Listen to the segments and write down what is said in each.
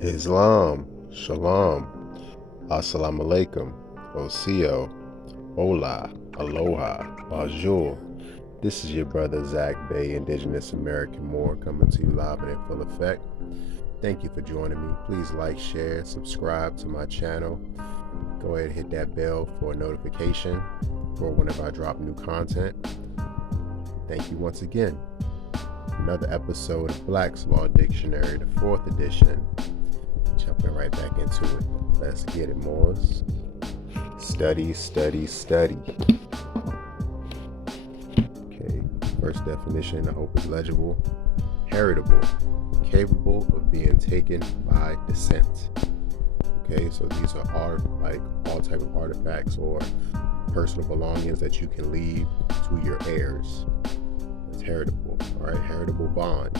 Islam, Shalom, I.S.L.A.M, Osio, Hola, Aloha, Bonjour. This is your brother Tarik Bey, Indigenous American Moor, coming to you live and in full effect. Thank you for joining me. Please like, share, subscribe to my channel. Go ahead and hit that bell for a notification for whenever I drop new content. Thank you once again. Another episode of Black's Law Dictionary, the 4th edition. Jumping right back into it. Let's get it, Moors. Study, study, study. Okay, first definition, I hope is legible. Heritable, capable of being taken by descent. Okay, so these are all type of artifacts or personal belongings that you can leave to your heirs. It's heritable. All right, heritable bond.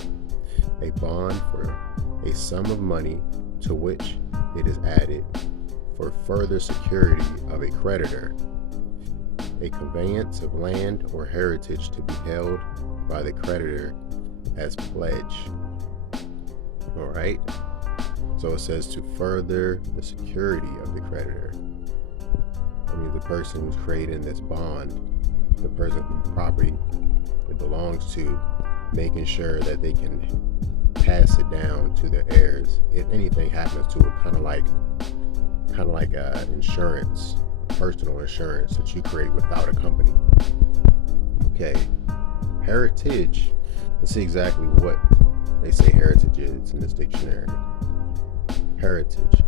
A bond for a sum of money to which it is added for further security of a creditor. A conveyance of land or heritage to be held by the creditor as pledge. All right. So it says to further the security of the creditor. I mean, the person who's creating this bond, the person whose property it belongs to, making sure that they can pass it down to their heirs if anything happens to it, kind of like insurance, personal insurance that you create without a company. Okay, heritage. Let's see exactly what they say heritage is in this dictionary. Heritage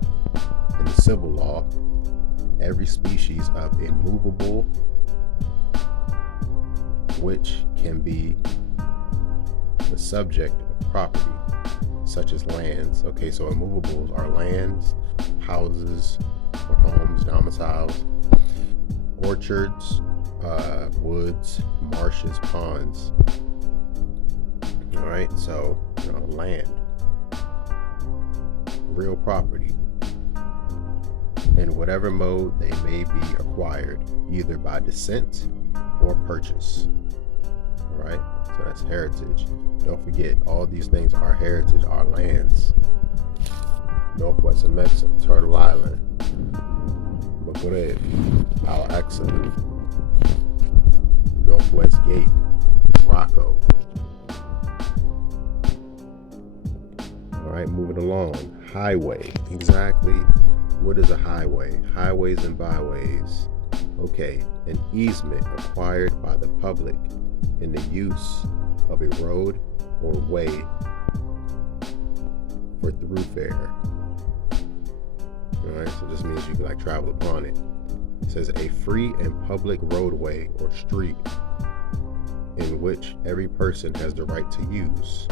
in the civil law, every species of immovable which can be the subject of property, such as lands. Okay, so immovables are lands, houses or homes, domiciles, orchards, woods, marshes, ponds. All right, so land, real property, in whatever mode they may be acquired, either by descent or purchase. All right, so that's heritage. Don't forget, all these things are heritage, our lands. Northwestern Mexico, Turtle Island, Bagre, Al-Aqsa, Northwest Gate, Morocco. All right, moving along. Highway. Exactly what is a highway? Highways and byways. Okay, an easement acquired by the public in the use of a road or way for thoroughfare. All right, so this means you can travel upon it. It says a free and public roadway or street in which every person has the right to use.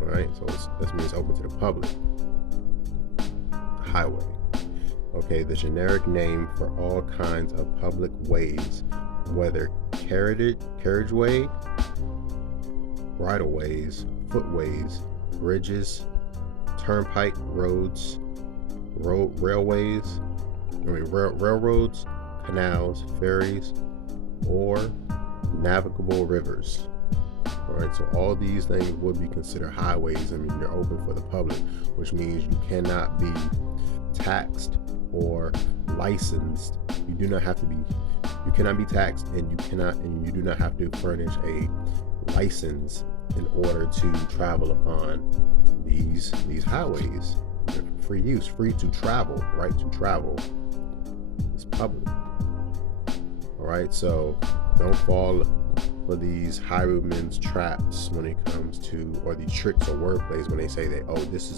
All right, so this means open to the public. Highway. Okay, the generic name for all kinds of public ways, whether carriageway, bridleways, footways, bridges, turnpike roads, railroads, canals, ferries, or navigable rivers. All right, so all these things would be considered highways. I mean, they're open for the public, which means you cannot be taxed or licensed. You cannot be taxed, and you do not have to furnish a license in order to travel upon these highways. They're free use, free to travel, right to travel. It's public. All right, so don't fall for these highwaymen's traps when it comes to, or these tricks or wordplays when they say that, oh, this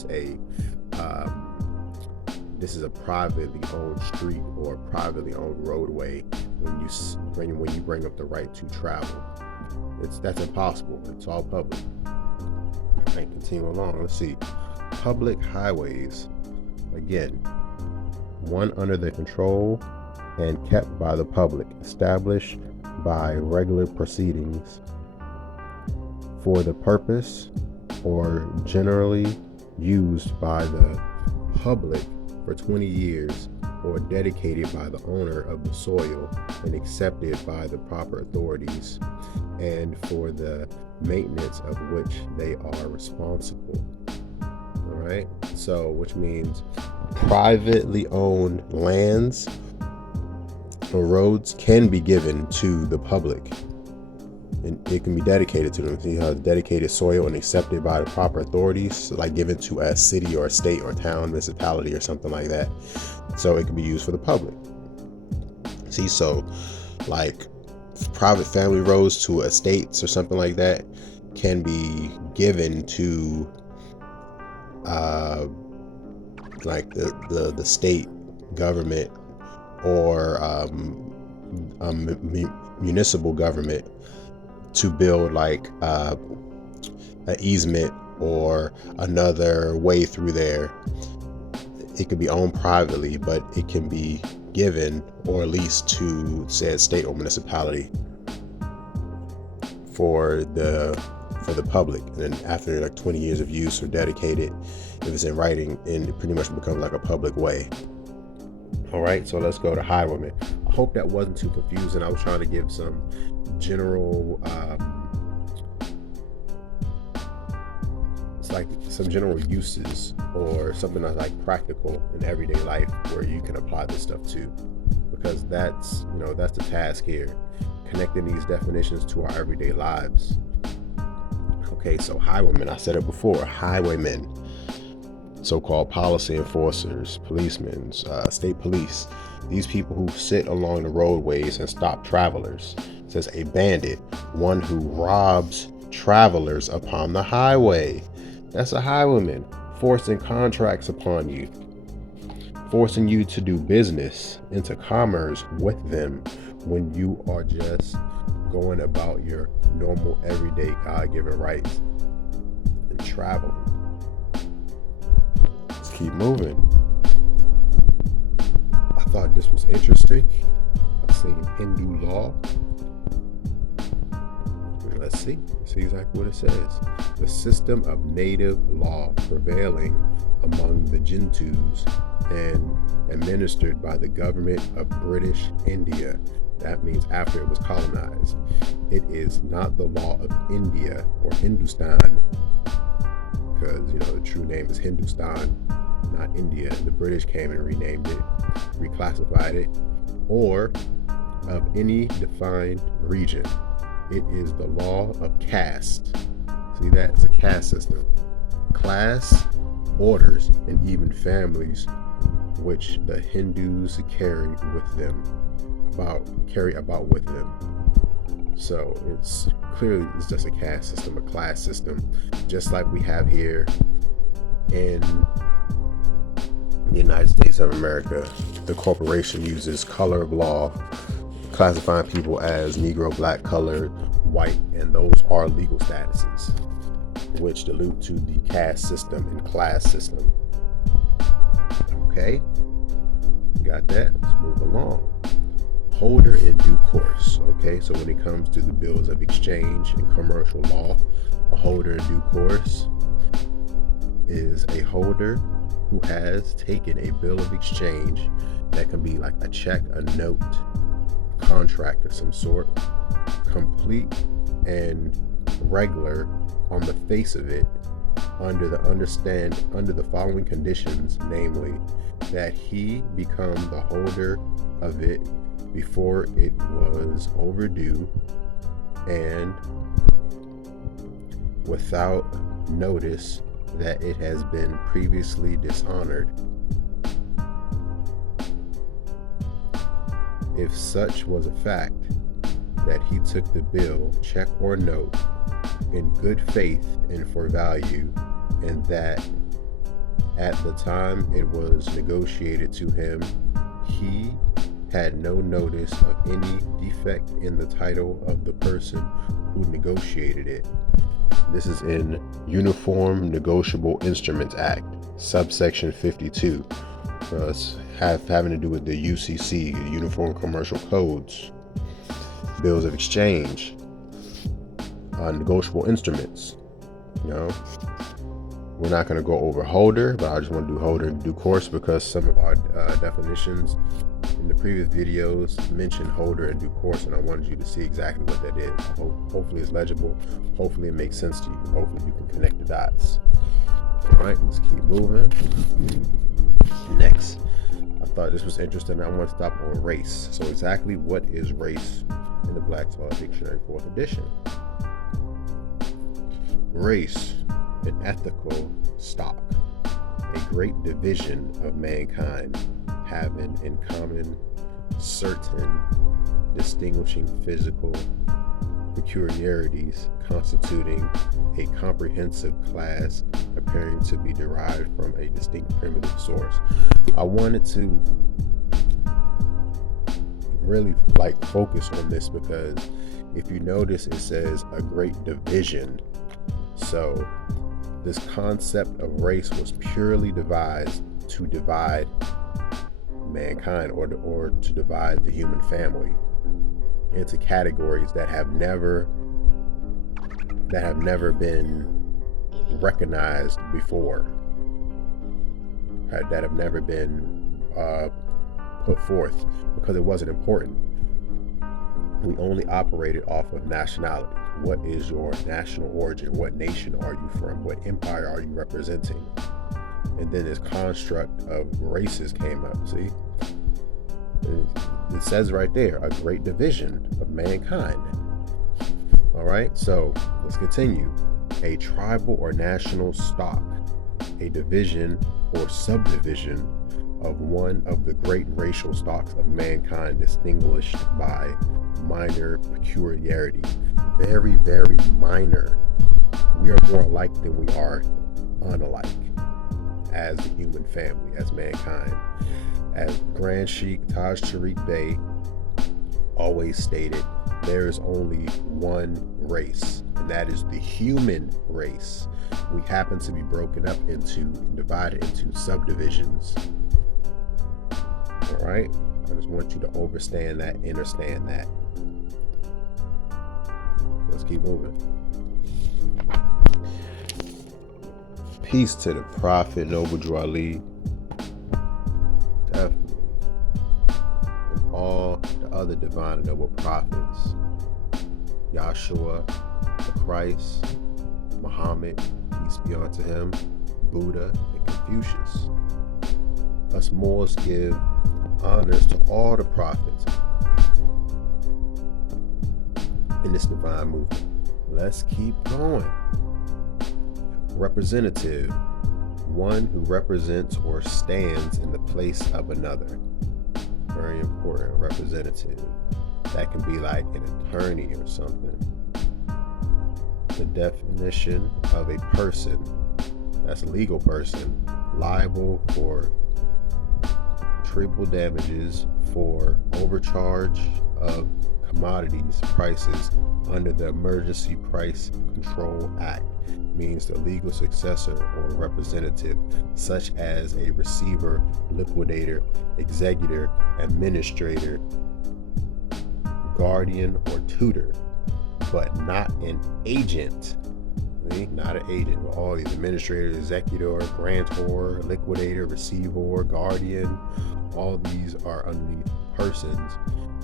is a privately owned street or privately owned roadway when you bring up the right to travel. That's impossible. It's all public. And continue along. Let's see. Public highways. Again, one under the control and kept by the public, established by regular proceedings for the purpose or generally used by the public for 20 years or dedicated by the owner of the soil and accepted by the proper authorities, and for the maintenance of which they are responsible. All right? So, which means privately owned lands or roads can be given to the public, and it can be dedicated to them. See how dedicated soil and accepted by the proper authorities, so like given to a city or a state or town, municipality or something like that. So it can be used for the public. See, so like private family roads to estates or something like that can be given to like the state government or municipal government to build like an easement or another way through there. It could be owned privately, but it can be given or leased to said state or municipality for the public. And then after like 20 years of use or dedicated, if it's in writing, and it pretty much becomes like a public way. All right, so let's go to Highwaymen. I hope that wasn't too confusing. I was trying to give some general it's like some general uses or something that's like practical in everyday life where you can apply this stuff to, because that's, you know, that's the task here, connecting these definitions to our everyday lives. Okay, so highwaymen, I said it before, highwaymen, so-called policy enforcers, policemen, state police, these people who sit along the roadways and stop travelers. It says a bandit, one who robs travelers upon the highway. That's a highwayman, forcing contracts upon you, forcing you to do business, into commerce with them when you are just going about your normal, everyday, God-given rights and traveling. Let's keep moving. I thought this was interesting. I've seen Hindo Law. Let's see exactly what it says. The system of native law prevailing among the Gentoos and administered by the government of British India. That means after it was colonized. It is not the law of India or Hindustan, because, you know, the true name is Hindustan, not India. The British came and renamed it, reclassified it, or of any defined region. It is the law of caste. See that? It's a caste system. Class, orders, and even families, which the Hindus carry about with them. So it's clearly, it's just a caste system, a class system, just like we have here in the United States of America. The corporation uses color of law, classifying people as Negro, black, colored, white, and those are legal statuses, which allude to the caste system and class system. Okay, got that? Let's move along. Holder in due course. Okay, so when it comes to the bills of exchange and commercial law, a holder in due course is a holder who has taken a bill of exchange. That can be like a check, a note, contract of some sort, complete and regular on the face of it, under the following conditions, namely that he become the holder of it before it was overdue and without notice that it has been previously dishonored. If such was a fact, that he took the bill, check or note, in good faith and for value, and that at the time it was negotiated to him, he had no notice of any defect in the title of the person who negotiated it. This is in Uniform Negotiable Instruments Act, subsection 52. Having to do with the UCC, the Uniform Commercial Codes, bills of exchange, negotiable instruments. You know, we're not going to go over holder, but I just want to do holder in due course because some of our definitions in the previous videos mentioned holder in due course, and I wanted you to see exactly what that is. Hopefully it's legible. Hopefully it makes sense to you. Hopefully you can connect the dots. All right, let's keep moving. Next, I thought this was interesting. I want to stop on race. So exactly what is race in the Black's Law Dictionary, 4th edition? Race, an ethical stock, a great division of mankind having in common certain distinguishing physical peculiarities constituting a comprehensive class appearing to be derived from a distinct primitive source. I wanted to really focus on this because if you notice, it says a great division. So this concept of race was purely devised to divide mankind or to divide the human family into categories that have never been recognized before, that have never been put forth because it wasn't important. We only operated off of nationality. What is your national origin? What nation are you from? What empire are you representing? And then this construct of races came up. See, it says right there, a great division of mankind. All right, so let's continue. A tribal or national stock, a division or subdivision of one of the great racial stocks of mankind distinguished by minor peculiarities. Very, very minor. We are more alike than we are unalike as the human family, as mankind. As Grand Sheikh Tarik Bey always stated, there is only one race, and that is the human race. We happen to be broken up into and divided into subdivisions. All right? I just want you to understand that. Let's keep moving. Peace to the Prophet, Noble Drew Ali. Definitely. And all the other divine and noble prophets. Yahshua, the Christ, Muhammad, peace be unto him, Buddha, and Confucius. Us Moors give honors to all the prophets in this divine movement. Let's keep going. Representative, one who represents or stands in the place of another. Very important, representative. That can be like an attorney or something. The definition of a person, that's a legal person, liable for treatable damages for overcharge of commodities prices under the Emergency Price Control Act, means the legal successor or representative, such as a receiver, liquidator, executor, administrator, guardian, or tutor, but not an agent. See? Not an agent, but all these administrators, executor, grantor, liquidator, receiver, guardian, all these are underneath persons,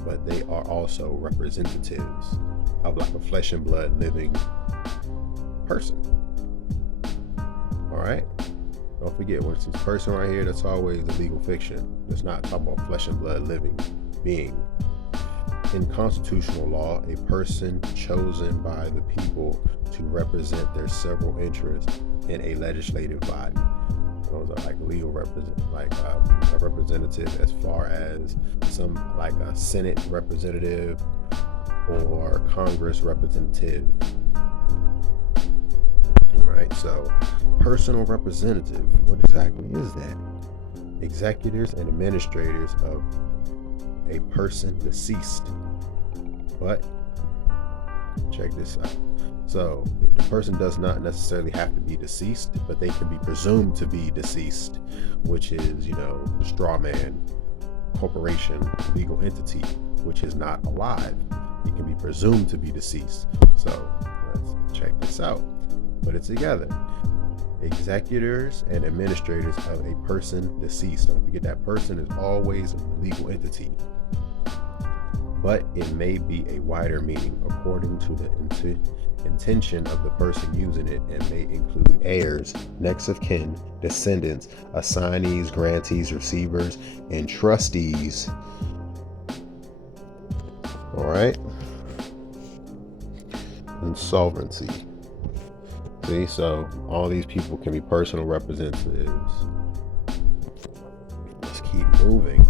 but they are also representatives of like a flesh and blood living person. All right, don't forget, when it's this person right here, that's always a legal fiction. It's not talking about flesh and blood living being. In constitutional law, a person chosen by the people to represent their several interests in a legislative body. Those are like legal a representative as far as some like a Senate representative or Congress representative. All right, so personal representative, what exactly is that? Executors and administrators of a person deceased. But check this out. So the person does not necessarily have to be deceased, but they can be presumed to be deceased, which is, straw man, corporation, legal entity, which is not alive. It can be presumed to be deceased. So let's check this out. Put it together. Executors and administrators of a person deceased. Don't forget that person is always a legal entity. but it may be a wider meaning according to the intention of the person using it, and may include heirs, next of kin, descendants, assignees, grantees, receivers, and trustees. All right. And sovereignty. See, so all these people can be personal representatives. Let's keep moving.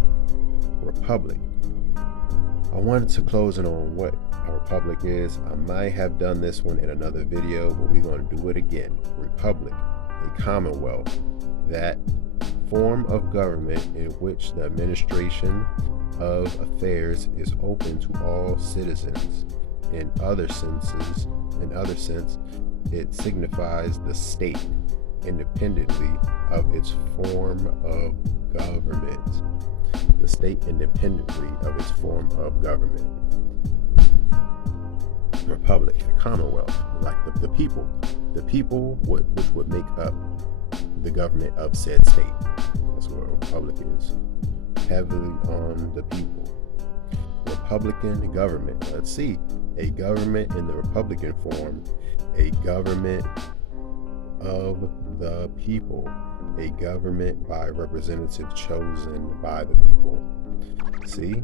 Republic. I wanted to close in on what a republic is. I might have done this one in another video, but we're going to do it again. Republic, a commonwealth, that form of government in which the administration of affairs is open to all citizens. In other sense, it signifies the state independently of its form of government. The state independently of its form of government. Republic, a commonwealth, like the people which would make up the government of said state. That's what a republic is. Heavily on the people. Republican government. Let's see. A government in the Republican form. A government of the people. A government by representatives chosen by the people. See?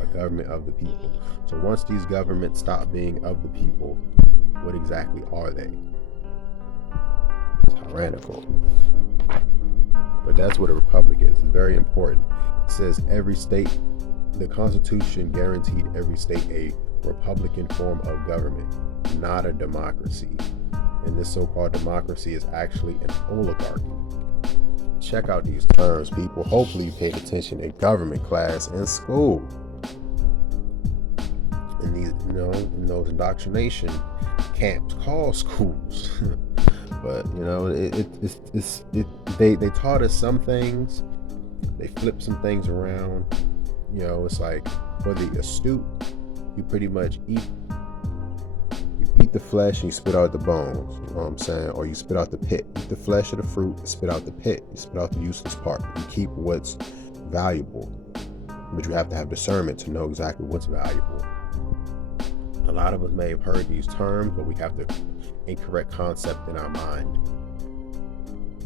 A government of the people. So once these governments stop being of the people, what exactly are they? Tyrannical. But that's what a republic is. It's very important. It says every state, the Constitution guaranteed every state a Republican form of government, not a democracy. And this so-called democracy is actually an oligarchy. Check out these terms, people. Hopefully you paid attention in government class in school. In these, in those indoctrination camps called schools. But they taught us some things. They flipped some things around. It's like for the astute, you pretty much eat the flesh and you spit out the bones. You know what I'm saying? Or you spit out the pit. Eat the flesh of the fruit, spit out the pit. You spit out the useless part. You keep what's valuable. But you have to have discernment to know exactly what's valuable. A lot of us may have heard these terms, but we have the incorrect concept in our mind.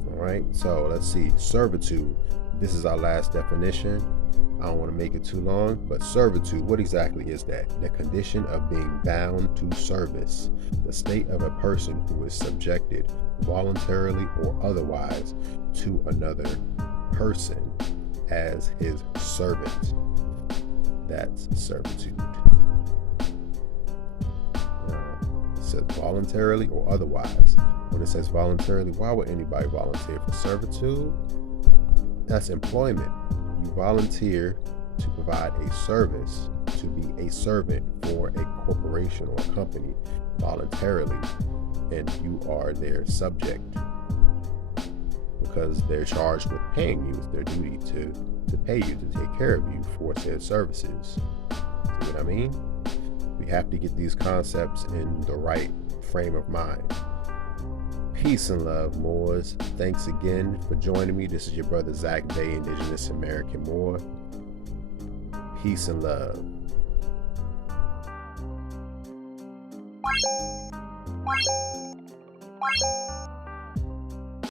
All right, so let's see. Servitude. This is our last definition. I don't want to make it too long, but servitude, what exactly is that? The condition of being bound to service, the state of a person who is subjected voluntarily or otherwise to another person as his servant. That's servitude. Now, it says voluntarily or otherwise. When it says voluntarily, why would anybody volunteer for servitude? That's employment. You volunteer to provide a service, to be a servant for a corporation or a company voluntarily, and you are their subject because they're charged with paying you. It's their duty to pay you, to take care of you for said services. See what I mean? We have to get these concepts in the right frame of mind. Peace and love, Moors. Thanks again for joining me. This is your brother Zach Bey, Indigenous American Moor. Peace and love.